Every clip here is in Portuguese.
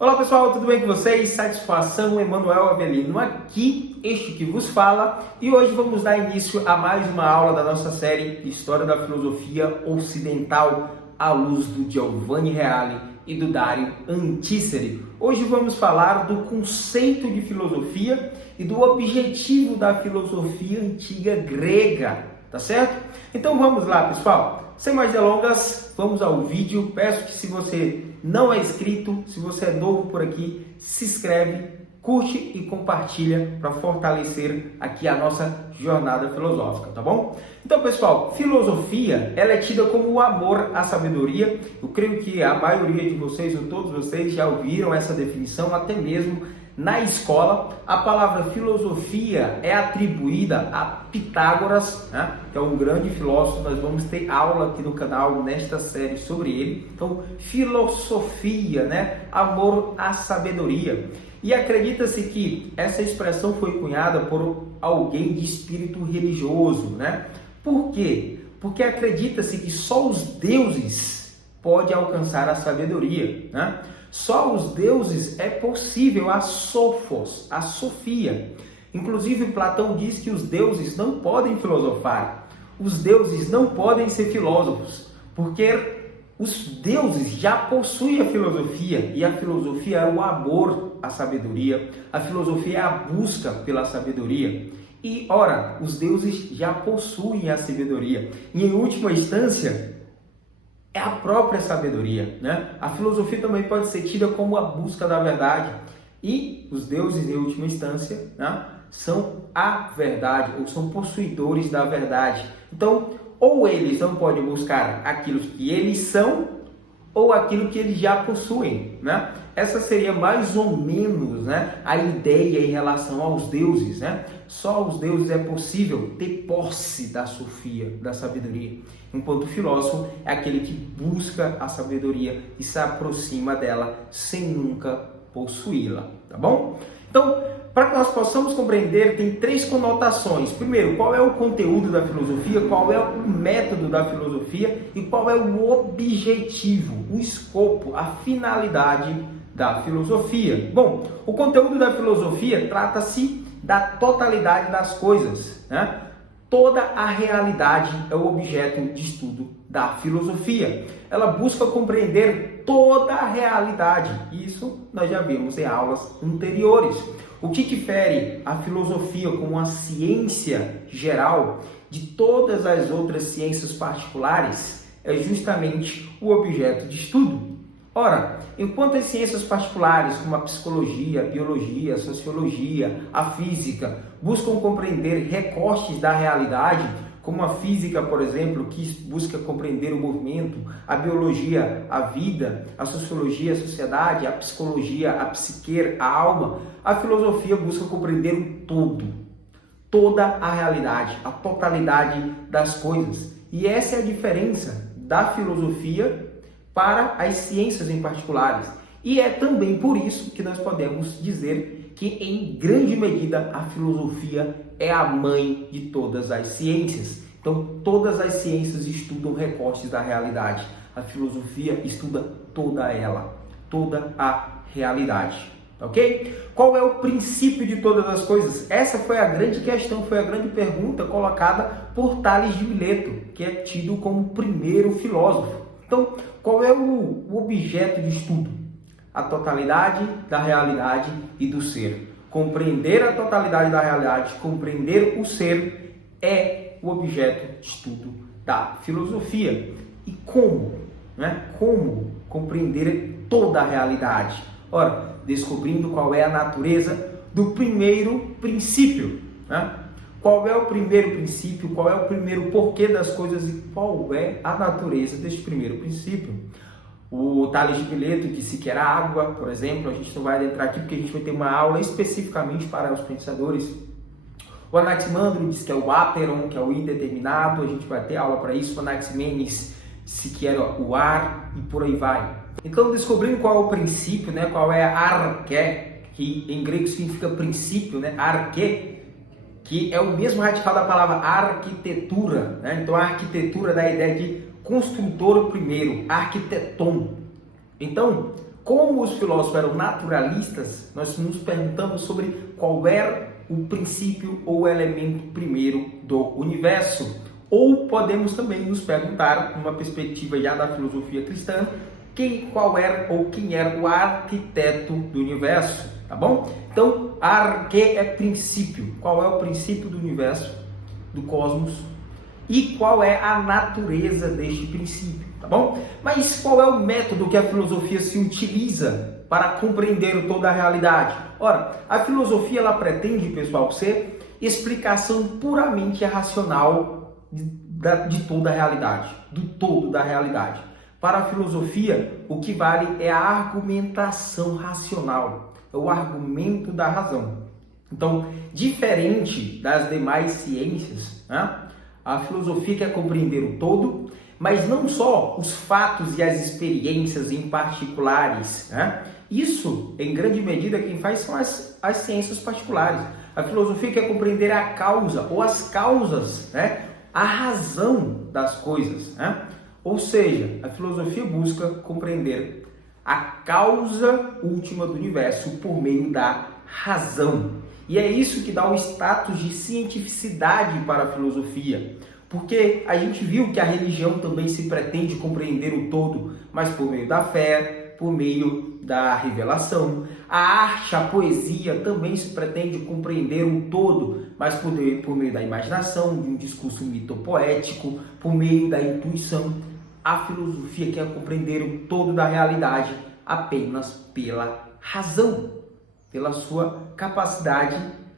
Olá pessoal, tudo bem com vocês? Satisfação, Emanuel Avelino aqui, este que vos fala, e hoje vamos dar início a mais uma aula da nossa série História da Filosofia Ocidental à luz do Giovanni Reale e do Dario Antiseri. Hoje vamos falar do conceito de filosofia e do objetivo da filosofia antiga grega, tá certo? Então vamos lá, pessoal. Sem mais delongas, vamos ao vídeo. Peço que se você não é inscrito, se você é novo por aqui, se inscreve, curte e compartilha para fortalecer aqui a nossa jornada filosófica, tá bom? Então, pessoal, filosofia, ela é tida como o amor à sabedoria. Eu creio que a maioria de vocês, ou todos vocês, já ouviram essa definição, até mesmo na escola. A palavra filosofia é atribuída a Pitágoras, né, que é um grande filósofo. Nós vamos ter aula aqui no canal nesta série sobre ele. Então, filosofia, né, amor à sabedoria. E acredita-se que essa expressão foi cunhada por alguém de espírito religioso, né? Por quê? Porque acredita-se que só os deuses podem alcançar a sabedoria, né? Só os deuses é possível a sofos, a sofia. Inclusive Platão diz que os deuses não podem filosofar, os deuses não podem ser filósofos, porque os deuses já possuem a filosofia, e a filosofia é o amor à sabedoria, a filosofia é a busca pela sabedoria. E, ora, os deuses já possuem a sabedoria, e em última instância, é a própria sabedoria, né? A filosofia também pode ser tida como a busca da verdade, e os deuses, em última instância, né, são a verdade, ou são possuidores da verdade. Então, ou eles não podem buscar aquilo que eles são, ou aquilo que eles já possuem, né? Essa seria mais ou menos, né, a ideia em relação aos deuses, né? Só aos deuses é possível ter posse da sofia, da sabedoria. Enquanto o filósofo é aquele que busca a sabedoria e se aproxima dela sem nunca possuí-la, tá bom? Então, para que nós possamos compreender, tem três conotações. Primeiro, qual é o conteúdo da filosofia, qual é o método da filosofia e qual é o objetivo, o escopo, a finalidade da filosofia. Bom, o conteúdo da filosofia trata-se da totalidade das coisas, né? Toda a realidade é o objeto de estudo da filosofia. Ela busca compreender toda a realidade. Isso nós já vimos em aulas anteriores. O que difere a filosofia como uma ciência geral de todas as outras ciências particulares é justamente o objeto de estudo. Ora, enquanto as ciências particulares, como a psicologia, a biologia, a sociologia, a física, buscam compreender recortes da realidade, como a física, por exemplo, que busca compreender o movimento, a biologia, a vida, a sociologia, a sociedade, a psicologia, a psique, a alma, a filosofia busca compreender o todo, toda a realidade, a totalidade das coisas. E essa é a diferença da filosofia para as ciências em particulares. E é também por isso que nós podemos dizer que, em grande medida, a filosofia é a mãe de todas as ciências. Então, todas as ciências estudam recortes da realidade. A filosofia estuda toda ela, toda a realidade. Ok? Qual é o princípio de todas as coisas? Essa foi a grande questão, foi a grande pergunta colocada por Tales de Mileto, que é tido como o primeiro filósofo. Então, qual é o objeto de estudo? A totalidade da realidade e do ser. Compreender a totalidade da realidade, compreender o ser é o objeto de estudo da filosofia. E como? Né? Como compreender toda a realidade? Ora, descobrindo qual é a natureza do primeiro princípio, né? Qual é o primeiro princípio, qual é o primeiro porquê das coisas e qual é a natureza deste primeiro princípio. O Tales de Mileto disse que era água, por exemplo. A gente não vai adentrar aqui porque a gente vai ter uma aula especificamente para os pensadores. O Anaximandro disse que é o áteron, que é o indeterminado. A gente vai ter aula para isso. O Anaximenes disse que era o ar e por aí vai. Então, descobrindo qual é o princípio, né? Qual é a arché, que em grego significa princípio, né? Arché, que é o mesmo radical da palavra arquitetura, né? Então a arquitetura dá a ideia de construtor primeiro, arquiteton. Então, como os filósofos eram naturalistas, nós nos perguntamos sobre qual era o princípio ou o elemento primeiro do universo. Ou podemos também nos perguntar, numa perspectiva já da filosofia cristã, qual era ou quem era o arquiteto do universo, tá bom? Então, arque é princípio. Qual é o princípio do universo, do cosmos? E qual é a natureza deste princípio, tá bom? Mas qual é o método que a filosofia se utiliza para compreender toda a realidade? Ora, a filosofia ela pretende, pessoal, ser explicação puramente racional de toda a realidade, do todo da realidade. Para a filosofia, o que vale é a argumentação racional, é o argumento da razão. Então, diferente das demais ciências, né? A filosofia quer compreender o todo, mas não só os fatos e as experiências em particulares, né? Isso, em grande medida, quem faz são as ciências particulares. A filosofia quer compreender a causa, ou as causas, né? A razão das coisas, né? Ou seja, a filosofia busca compreender a causa última do universo por meio da razão. E é isso que dá o status de cientificidade para a filosofia. Porque a gente viu que a religião também se pretende compreender o todo, mas por meio da fé, por meio da revelação. A arte, a poesia também se pretende compreender o todo, mas por meio da imaginação, de um discurso mitopoético, por meio da intuição. A filosofia quer compreender o todo da realidade apenas pela razão, pela sua capacidade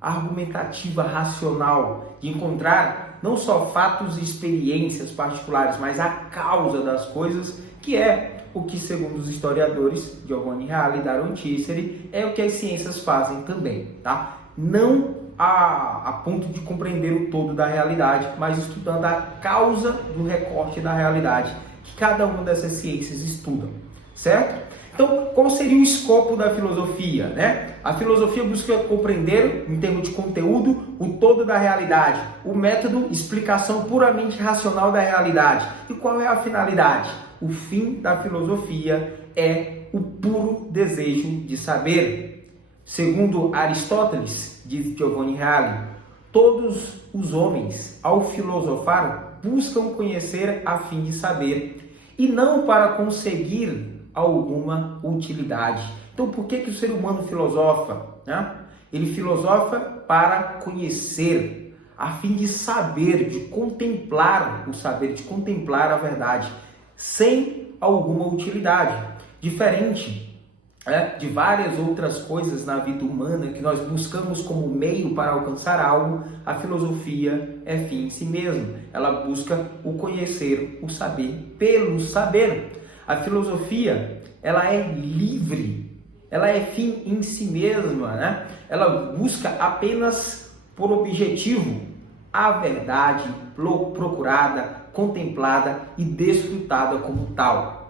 argumentativa racional de encontrar não só fatos e experiências particulares, mas a causa das coisas, que é o que, segundo os historiadores Giovanni Reale e Dario Antiseri, é o que as ciências fazem também, tá? Não a ponto de compreender o todo da realidade, mas estudando a causa do recorte da realidade que cada uma dessas ciências estuda, certo? Então, qual seria o escopo da filosofia, né? A filosofia busca compreender, em termos de conteúdo, o todo da realidade. O método, explicação puramente racional da realidade. E qual é a finalidade? O fim da filosofia é o puro desejo de saber. Segundo Aristóteles, diz Giovanni Reale, todos os homens, ao filosofar, buscam conhecer a fim de saber, e não para conseguir alguma utilidade. Então, por que o ser humano filosofa, né? Ele filosofa para conhecer, a fim de saber, de contemplar o saber, de contemplar a verdade, sem alguma utilidade. Diferente de várias outras coisas na vida humana que nós buscamos como meio para alcançar algo, a filosofia é fim em si mesmo. Ela busca o conhecer, o saber pelo saber. A filosofia, ela é livre, ela é fim em si mesma, né? Ela busca apenas por objetivo a verdade procurada, contemplada e desfrutada como tal.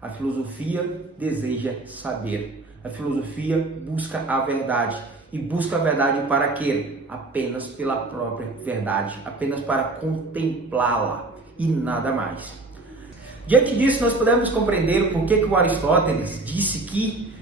A filosofia deseja saber. A filosofia busca a verdade. E busca a verdade para quê? Apenas pela própria verdade, apenas para contemplá-la e nada mais. Diante disso, nós podemos compreender por que o Aristóteles disse que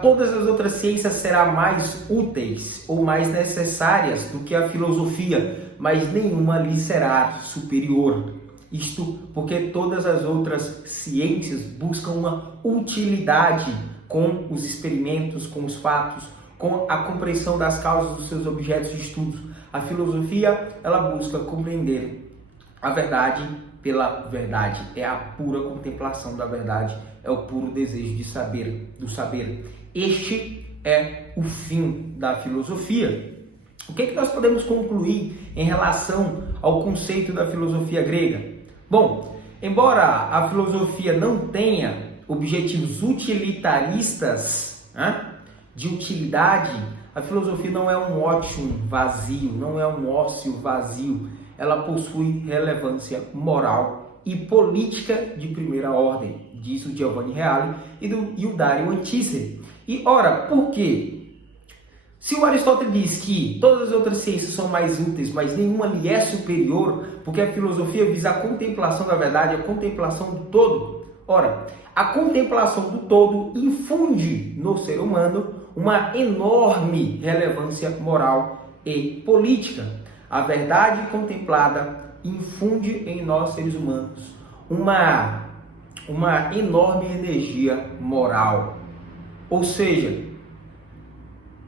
todas as outras ciências serão mais úteis ou mais necessárias do que a filosofia, mas nenhuma lhe será superior. Isto porque todas as outras ciências buscam uma utilidade com os experimentos, com os fatos, com a compreensão das causas dos seus objetos de estudo. A filosofia, ela busca compreender a verdade pela verdade, é a pura contemplação da verdade, é o puro desejo de saber, do saber. Este é o fim da filosofia. O que nós podemos concluir em relação ao conceito da filosofia grega? Bom, embora a filosofia não tenha objetivos utilitaristas, de utilidade, a filosofia não é um ócio vazio, não é um ócio vazio. Ela possui relevância moral e política de primeira ordem, diz o Giovanni Reale e o Dario Antiseri. E ora, por quê? Se o Aristóteles diz que todas as outras ciências são mais úteis, mas nenhuma lhe é superior, porque a filosofia visa a contemplação da verdade, a contemplação do todo, Ora, a contemplação do todo infunde no ser humano uma enorme relevância moral e política. A verdade contemplada infunde em nós, seres humanos, uma enorme energia moral. Ou seja,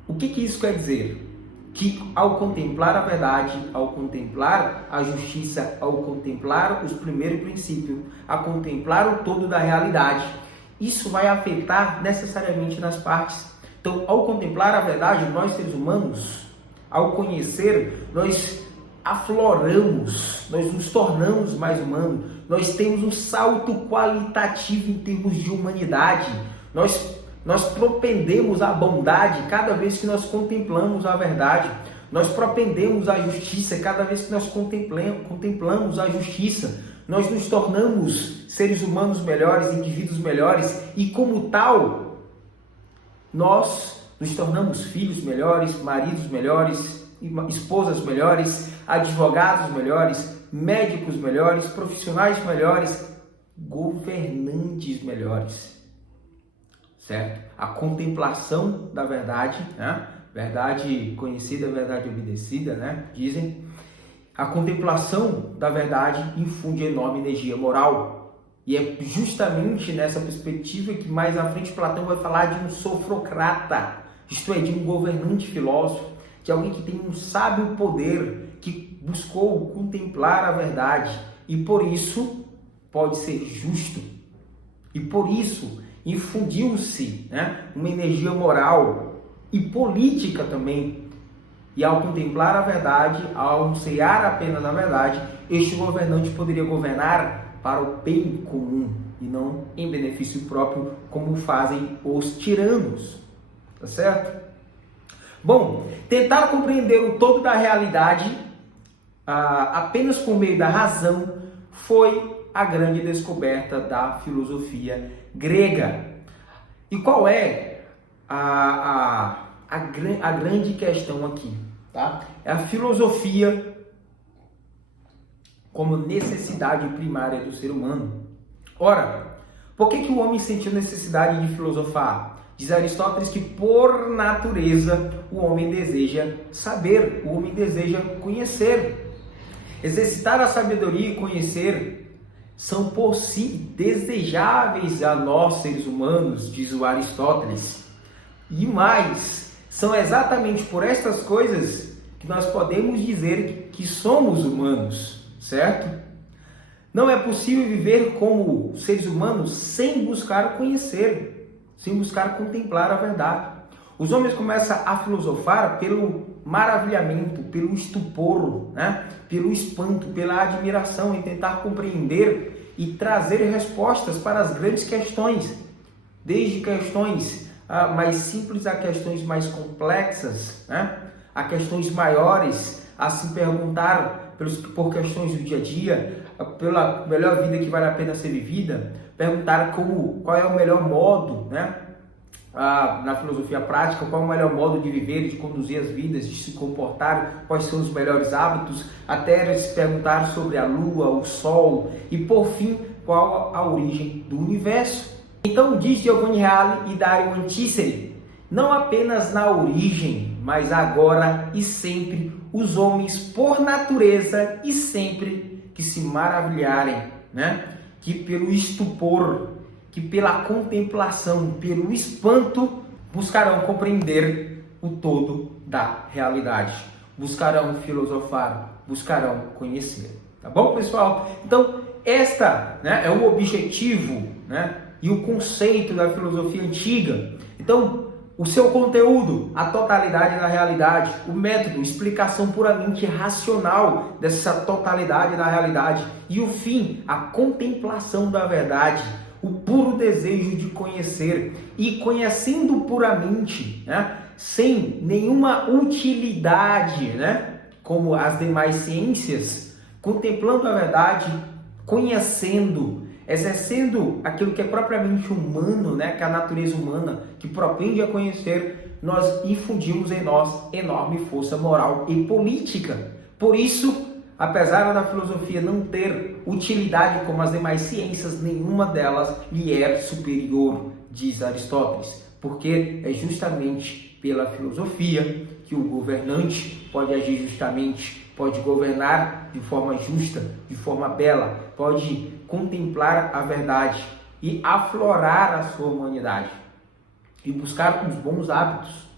o que isso quer dizer? Que ao contemplar a verdade, ao contemplar a justiça, ao contemplar os primeiros princípios, a contemplar o todo da realidade, isso vai afetar necessariamente nas partes. Então, ao contemplar a verdade, nós seres humanos, ao conhecer, nós afloramos, nós nos tornamos mais humanos, nós temos um salto qualitativo em termos de humanidade, nós propendemos à bondade cada vez que nós contemplamos a verdade, nós propendemos à justiça cada vez que nós contemplamos a justiça, nós nos tornamos seres humanos melhores, indivíduos melhores e como tal, nós nos tornamos filhos melhores, maridos melhores, esposas melhores, advogados melhores, médicos melhores, profissionais melhores, governantes melhores, certo? A contemplação da verdade, né? Verdade conhecida, verdade obedecida, né? Dizem. A contemplação da verdade infunde enorme energia moral. E é justamente nessa perspectiva que mais à frente Platão vai falar de um sofrocrata, isto é, de um governante filósofo, de alguém que tem um sábio poder, que buscou contemplar a verdade e por isso pode ser justo. E por isso infundiu-se, né, uma energia moral e política também. E ao contemplar a verdade, ao anunciar apenas a verdade, este governante poderia governar para o bem comum e não em benefício próprio, como fazem os tiranos. Tá certo? Bom, tentar compreender o todo da realidade apenas por meio da razão foi a grande descoberta da filosofia grega. E qual é a grande questão aqui? Tá? É a filosofia como necessidade primária do ser humano. Ora, por que o homem sentiu necessidade de filosofar? Diz Aristóteles que por natureza o homem deseja saber, o homem deseja conhecer. Exercitar a sabedoria e conhecer são desejáveis a nós seres humanos, diz o Aristóteles. E mais, são exatamente por estas coisas que nós podemos dizer que somos humanos, certo? Não é possível viver como seres humanos sem buscar conhecer, sem buscar contemplar a verdade. Os homens começam a filosofar pelo maravilhamento, pelo estupor, né? Pelo espanto, pela admiração, em tentar compreender e trazer respostas para as grandes questões, desde questões mais simples a questões mais complexas, né? A questões maiores, a se perguntar por questões do dia a dia, pela melhor vida que vale a pena ser vivida, perguntar qual é o melhor modo, né? Na filosofia prática, qual é o melhor modo de viver, de conduzir as vidas, de se comportar, quais são os melhores hábitos, até se perguntar sobre a lua, o sol e, por fim, qual a origem do universo. Então, diz Giovanni Reale e Dario Antiseri, não apenas na origem, mas agora e sempre, os homens, por natureza e sempre, que se maravilharem, né? Que pelo estupor, que pela contemplação, pelo espanto, buscarão compreender o todo da realidade, buscarão filosofar, buscarão conhecer. Tá bom, pessoal? Então, esta, né, é o objetivo, né, e o conceito da filosofia antiga. Então, o seu conteúdo, a totalidade da realidade, o método, explicação puramente racional dessa totalidade da realidade e o fim, a contemplação da verdade, o puro desejo de conhecer e conhecendo puramente, né, sem nenhuma utilidade, né, como as demais ciências, contemplando a verdade, conhecendo, exercendo aquilo que é propriamente humano, né, que é a natureza humana, que propende a conhecer, nós infundimos em nós enorme força moral e política. Por isso, apesar da filosofia não ter utilidade como as demais ciências, nenhuma delas lhe é superior, diz Aristóteles, porque é justamente pela filosofia que o governante pode agir justamente, pode governar de forma justa, de forma bela, pode contemplar a verdade e aflorar a sua humanidade e buscar os bons hábitos,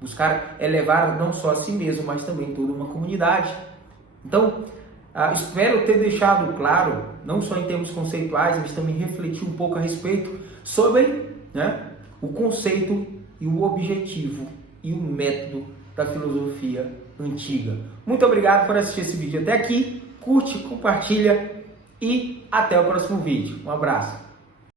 buscar elevar não só a si mesmo, mas também toda uma comunidade. Então, espero ter deixado claro, não só em termos conceituais, mas também refletir um pouco a respeito sobre, o conceito e o objetivo e o método da filosofia antiga. Muito obrigado por assistir esse vídeo até aqui. Curte, compartilha e até o próximo vídeo. Um abraço.